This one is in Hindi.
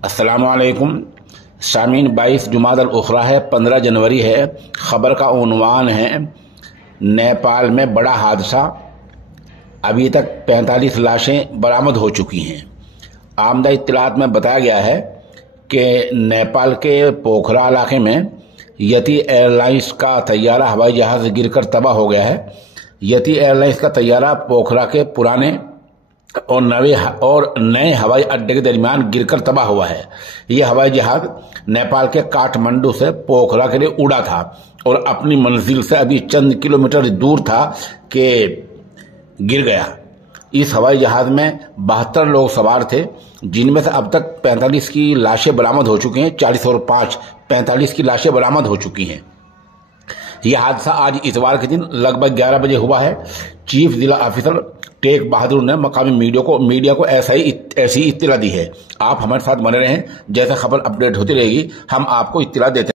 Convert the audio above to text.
अस्सलामुअलैकुम सामीन। 22 जुमादल उखरा है, 15 जनवरी है। खबर का उन्वान है नेपाल में बड़ा हादसा, अभी तक 45 लाशें बरामद हो चुकी हैं। आमदा इत्तलात में बताया गया है कि नेपाल के पोखरा इलाके में यति एयरलाइंस का तैयारा हवाई जहाज गिरकर तबाह हो गया है। यति एयरलाइंस का तैयारा पोखरा के पुराने और नए हवाई अड्डे के दरमियान गिरकर तबाह हुआ है। यह हवाई जहाज नेपाल के काठमांडू से पोखरा के लिए उड़ा था और अपनी मंजिल से अभी चंद किलोमीटर दूर था कि गिर गया। इस हवाई जहाज में 72 लोग सवार थे, जिनमें से अब तक 45 की लाशें बरामद हो चुकी हैं। 40 और 5 45 की लाशें बरामद हो चुकी हैं। यह हादसा आज इतवार के दिन लगभग 11 बजे हुआ है। चीफ जिला ऑफिसर टेक बहादुर ने मकामी मीडिया को ऐसी इत्तला दी है। आप हमारे साथ बने रहें, जैसे खबर अपडेट होती रहेगी हम आपको इत्तला देते